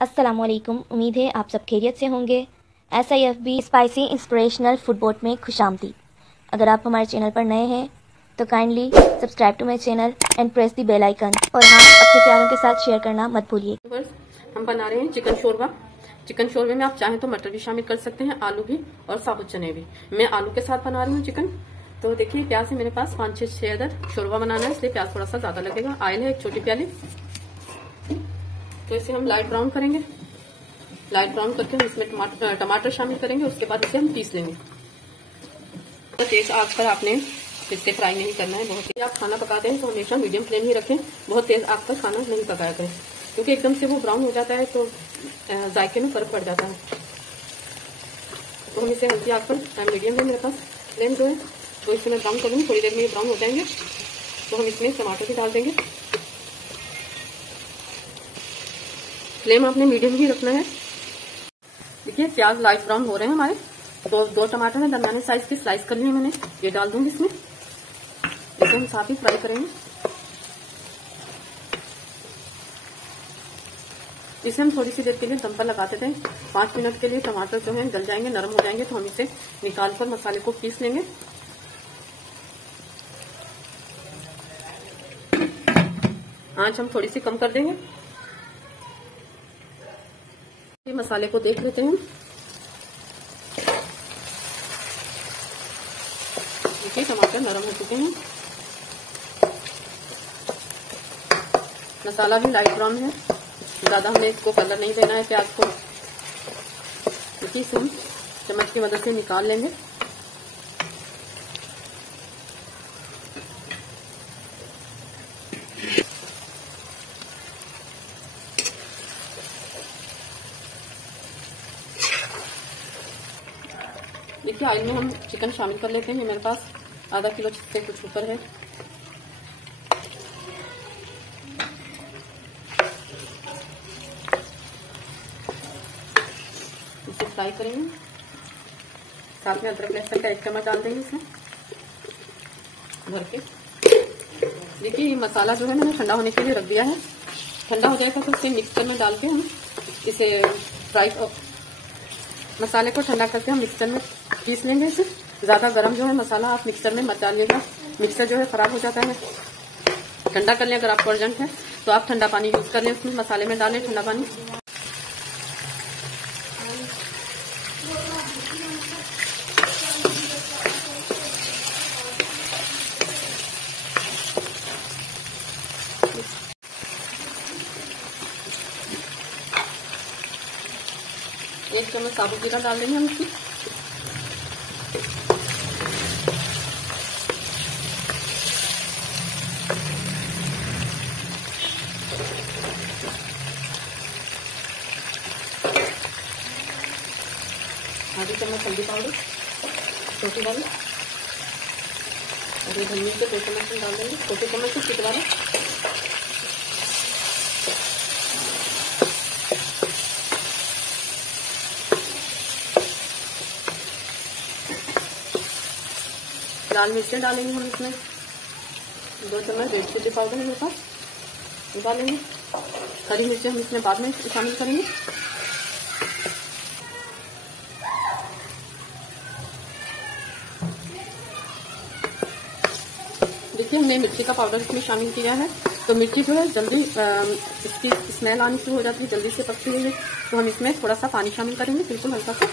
अस्सलामुअलैकुम। उम्मीद है आप सब खैरियत से होंगे। SIFB spicy inspirational food boat में खुशामदीद। अगर आप हमारे चैनल पर नए हैं तो kindly subscribe to my channel and press the bell icon, और हाँ, अपने प्यारों के साथ शेयर करना मत भूलिए। हम बना रहे हैं चिकन शोरबा। चिकन शोरबे में आप चाहें तो मटर भी शामिल कर सकते हैं, आलू भी और साबुत चने भी। मैं आलू के साथ बना रही हूँ चिकन। तो देखिए, प्याज है मेरे पास 5-6 अदद। शोरबा बनाना है इसलिए प्याज थोड़ा सा ज्यादा लगेगा। ऑयल है 1 छोटी प्याली। तो इसे हम लाइट ब्राउन करेंगे। लाइट ब्राउन करके हम इसमें टमाटर शामिल करेंगे। उसके बाद इसे हम पीस लेंगे। तो तेज आग पर आपने इससे फ्राई नहीं करना है। बहुत ही आप खाना पकाते हैं तो हमेशा मीडियम फ्लेम ही रखें। बहुत तेज आग पर खाना नहीं पकाया करें, क्योंकि एकदम से वो ब्राउन हो जाता है तो जायके में फर्क पड़ जाता है। तो हम इसे हल्की आग पर, मीडियम है मेरे पास फ्लेम जो है, तो इसे मैं ब्राउन करूँगी। थोड़ी देर में ये ब्राउन हो जाएंगे तो हम इसमें टमाटर भी डाल देंगे। फ्लेम आपने मीडियम ही रखना है। देखिए, प्याज लाइट ब्राउन हो रहे हैं हमारे। दो टमाटर है दरमियाने साइज के, स्लाइस कर लिए मैंने। ये डाल दूंगी इसमें। इसे हम साथ ही फ्राई करेंगे। इसे हम थोड़ी सी देर के लिए दम पर लगाते थे। 5 मिनट के लिए टमाटर जो है गल जाएंगे, नरम हो जाएंगे, तो हम इसे निकाल कर मसाले को पीस लेंगे। आंच हम थोड़ी सी कम कर देंगे। मसाले को देख लेते हैं। देखिए, टमाटर नरम हो चुके हैं। मसाला भी लाइट ब्राउन है, ज्यादा हमें इसको कलर नहीं देना है प्याज को। देखिए, इसे हम चम्मच की मदद से निकाल लेंगे। देखिए, ऑयल में हम चिकन शामिल कर लेते हैं। मेरे पास आधा किलो से कुछ ऊपर है। इसे फ्राई करेंगे। साथ में अदरक लहसुन का 1 चम्मच डाल देंगे इसमें भर के। देखिए, ये मसाला जो है मैंने ठंडा होने के लिए रख दिया है। ठंडा हो जाएगा तो इसे मिक्सर में डाल के हम इसे मसाले को ठंडा करके हम मिक्सर में पीस लेंगे। इसे ज्यादा गर्म जो है मसाला आप मिक्सर में मत डालिएगा, मिक्सर जो है खराब हो जाता है। ठंडा कर लें। अगर आपको अर्जेंट है तो आप ठंडा पानी यूज कर लें, उसमें मसाले में डालें ठंडा पानी। एक चम्मच साबुत जीरा डाल देंगे हम इसमें। आधी चम्मच हल्दी पाउडर छोटी वाली, और ये धनिया के 2 चम्मच डाल देंगे, छोटे चम्मच से चिट वाले। लाल मिर्चें डालेंगे हम इसमें। 2 चम्मच रेड चिली पाउडर है मेरे पास, डालेंगे। हरी मिर्चें हम इसमें बाद में शामिल करेंगे। देखिए, हमने मिर्ची का पाउडर इसमें शामिल किया है, तो मिर्ची जो है जल्दी इसकी स्मेल आनी शुरू हो जाती है, जल्दी से पकती है। तो हम इसमें थोड़ा सा पानी शामिल करेंगे, बिल्कुल हल्का सा।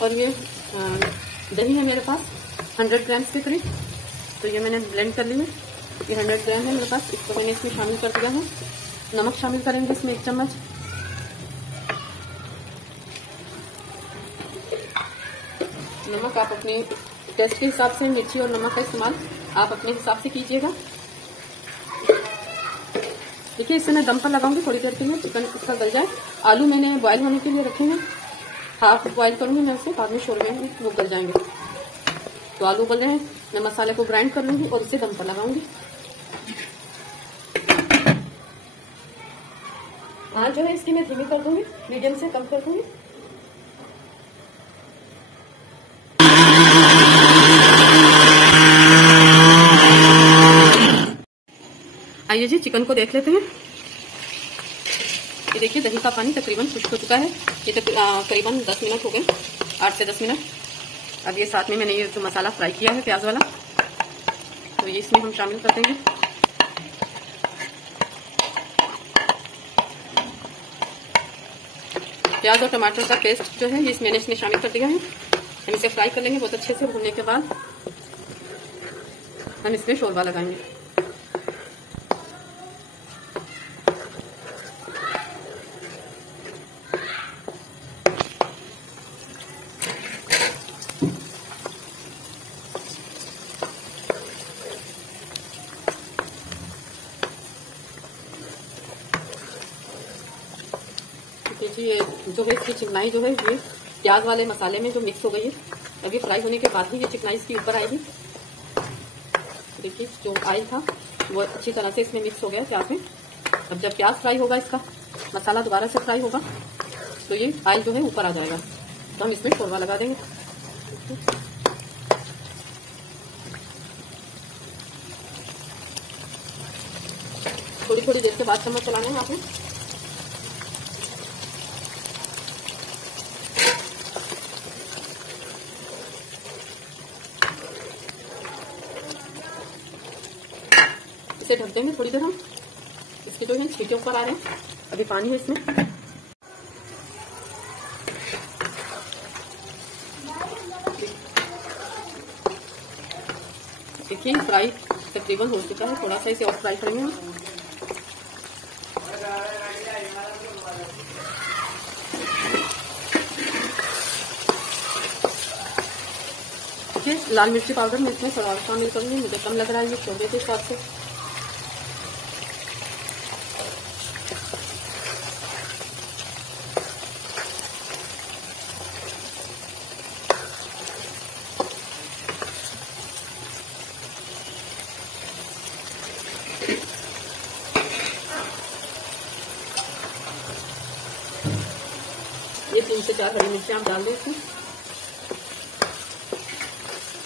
और ये दही है मेरे पास 100 ग्राम के करीब, तो ये मैंने ब्लेंड कर ली है। ये 100 ग्राम है मेरे पास, इसको मैंने इसमें शामिल कर दिया है। नमक शामिल करेंगे इसमें 1 चम्मच। नमक आप अपने टेस्ट के हिसाब से, मिर्ची और नमक का इस्तेमाल आप अपने हिसाब से कीजिएगा। देखिए, इसे मैं दम पर लगाऊंगी थोड़ी देर के लिए, चिकन इसका गल जाए। आलू मैंने बॉयल होने के लिए रखे हैं, हाफ बॉयल करूंगी मैं इसे, बाद में शोरबे में वो गल जाएंगे। तो आलू उबल रहे हैं, मैं मसाले को ग्राइंड कर लूंगी और इसे दम पर लगाऊंगी। आँच जो है इसकी मैं धीमी कर दूंगी, मीडियम से कम कर दूंगी। आइए जी चिकन को देख लेते हैं। ये देखिए दही का पानी तकरीबन खुश्क हो चुका है। ये करीबन 10 मिनट हो गए, 8 से 10 मिनट। अब ये साथ में मैंने ये जो मसाला फ्राई किया है प्याज वाला, तो ये इसमें हम शामिल कर देंगे। प्याज और टमाटर का पेस्ट जो है ये मैंने इसमें शामिल कर दिया है। हम इसे फ्राई कर लेंगे बहुत अच्छे से। भूनने के बाद हम इसमें शोरबा लगाएंगे। देखिए ये जो है इसकी चिकनाई जो है ये प्याज वाले मसाले में जो मिक्स हो गई है। अभी फ्राई होने के बाद ही ये चिकनाई इसकी ऊपर आएगी। देखिए जो ऑयल था वो अच्छी तरह से इसमें मिक्स हो गया प्याज में। अब जब प्याज फ्राई होगा, इसका मसाला दोबारा से फ्राई होगा, तो ये ऑयल जो है ऊपर आ जाएगा। तो हम इसमें शोरबा लगा देंगे। थोड़ी थोड़ी देर के बाद चम्मच चलाना है आपने। इसे ढक देंगे थोड़ी देर हम। इसके जो है छींटे ऊपर आ रहे हैं, अभी पानी है इसमें। देखिए फ्राई तकरीबन हो चुका है, थोड़ा सा इसे और फ्राई करेंगे हम। देखिए लाल मिर्ची पाउडर मैं इसमें थोड़ा और शामिल करूंगी, मुझे कम लग रहा है ये शोरबे के हिसाब से। ये 3 से 4 हरी मिर्ची आप डाल दें इसमें।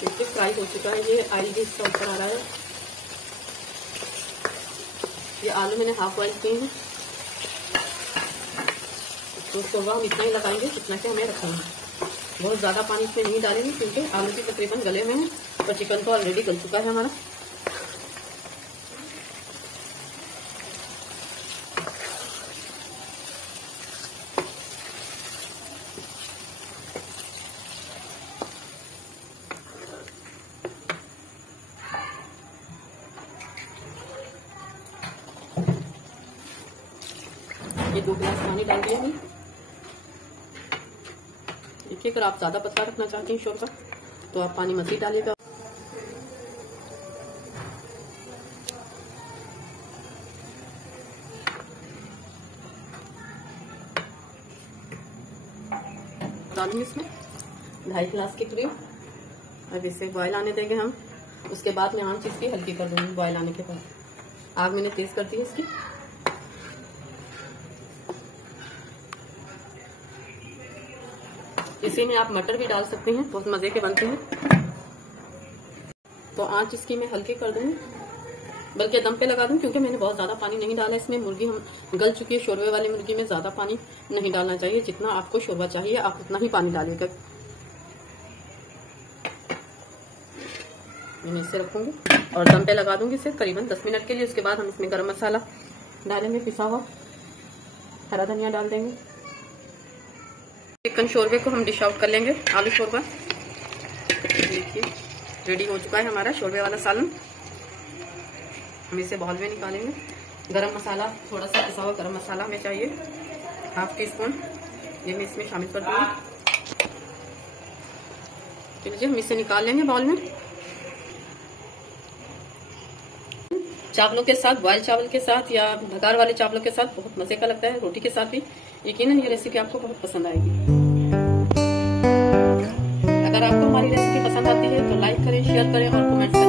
देखिए फ्राई हो चुका है, ये ऑयल भी इसका ऊपर आ रहा है। ये आलू मैंने हाफ बॉइल किए हैं, तो शोरबा हम इतना ही लगाएंगे जितना कि हमें रखना है। बहुत ज़्यादा पानी इसमें नहीं डालेंगे क्योंकि आलू भी तकरीबन गले हुए हैं और चिकन तो ऑलरेडी गल चुका है हमारा। ये 2 गिलास पानी डाल दिया है। देखिए अगर आप ज्यादा पतला रखना चाहते हैं शोरबा तो आप पानी मजीद डालिएगा। डालेंगे इसमें 2.5 गिलास के करीब। अब इसे बॉयल आने देंगे हम। उसके बाद मैं आंच इसकी हल्की कर दूंगी। बॉयल आने के बाद आग मैंने तेज कर दी है इसकी। इसी में आप मटर भी डाल सकते हैं, बहुत मजे के बनते हैं। तो आंच इसकी मैं हल्की कर दूंगी, बल्कि दम पे लगा दूं क्योंकि मैंने बहुत ज्यादा पानी नहीं डाला इसमें। मुर्गी हम गल चुकी है। शोरबे वाली मुर्गी में ज्यादा पानी नहीं डालना चाहिए। जितना आपको शोरबा चाहिए आप उतना ही पानी डालिएगा। मैं इसे रखूंगी और दम पे लगा दूंगी इसे करीबन 10 मिनट के लिए। उसके बाद हम इसमें गरम मसाला डालेंगे, पिसा हुआ हरा धनिया डाल देंगे। चिकन शोरबे को हम डिश आउट कर लेंगे। आलू शोरबा देखिए रेडी हो चुका है हमारा शोरबे वाला सालन। हम इसे बाउल में निकालेंगे। गरम मसाला, थोड़ा सा पिसा हुआ गरम मसाला हमें चाहिए, 1/2 टीस्पून। ये मैं इसमें शामिल कर दूंगी। चलिए हम इसे निकाल लेंगे बाउल में। चावलों के साथ, बॉयल चावल के साथ या भगार वाले चावलों के साथ बहुत मजे का लगता है। रोटी के साथ भी यकीनन ये रेसिपी आपको बहुत पसंद आएगी। अगर आपको हमारी रेसिपी पसंद आती है तो लाइक करें, शेयर करें और कमेंट्स